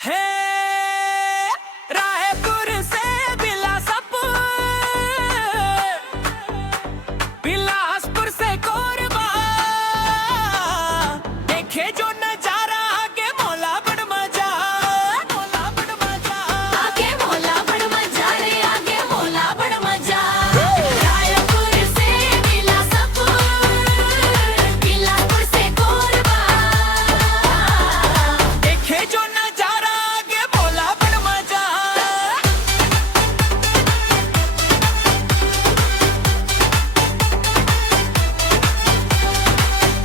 हे रायपुर से बिलासपुर से कोरबा, देखे जो नजारा आगे मोला बड़ मजा, आगे मोला बड़ मजा रे, आगे मोला बड़ मजा। रायपुर से बिलासपुर से कोरबा, देखे जो नजारा आगे मोला बड़ मजा।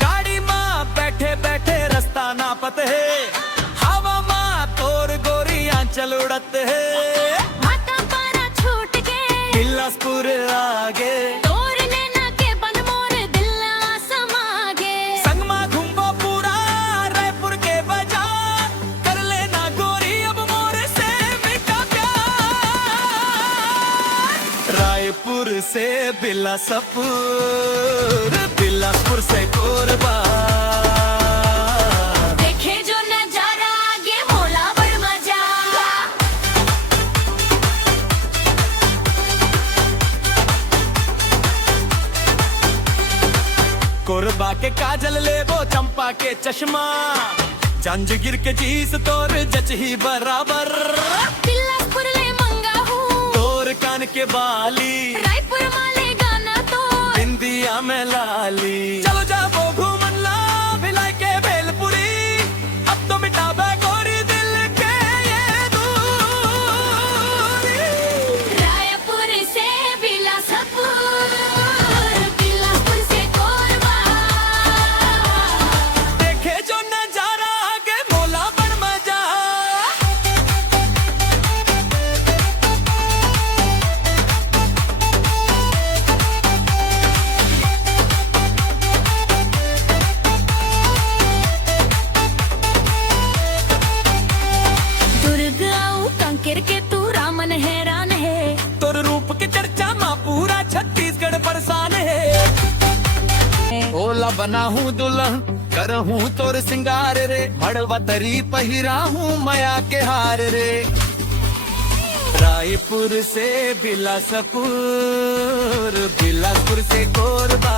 गाड़ी माँ बैठे बैठे रास्ता नापत है, हवा माँ तोर गोरियां चल उड़त है। माता पारा छूट के बिलासपुर आगे तोर नैना के बन मोर दिल समागे। संगमा घूमो पूरा रायपुर के बाजार, कर लेना गोरी अब मोर से मीठा प्यार। रायपुर से बिलासपुर से कोरबा, देखे जो नजारा आगे मोला बड़ मजा। कोरबा के काजल ले वो चंपा के चश्मा, जंजगिर के जीस तोर जच ही बराबर। बिलासपुर ले मंगा हूँ, तोर कान के बाली, रायपुर माले गाना तो बिंदिया में लाली। चलो जाबो घूमन ला भिलाई के भेलपुरी, अब तो मिटाबे गोरी दिल के ये दूरी। रायपुर से बिलासपुर से कोरबा, देखे जो नजारा आगे मोला बड़ मजा। दुर्ग आऊ कांकेर के तू रामन हैरान है। तोर रूप के चर्चा माँ पूरा छत्तीसगढ़ परेशान है। ओला बना हूँ दुल्हन करहूँ तोर सिंगार रे, मड़वा तरी पहिरा हूँ मया के हार रे। रायपुर से बिलासपुर से कोरबा।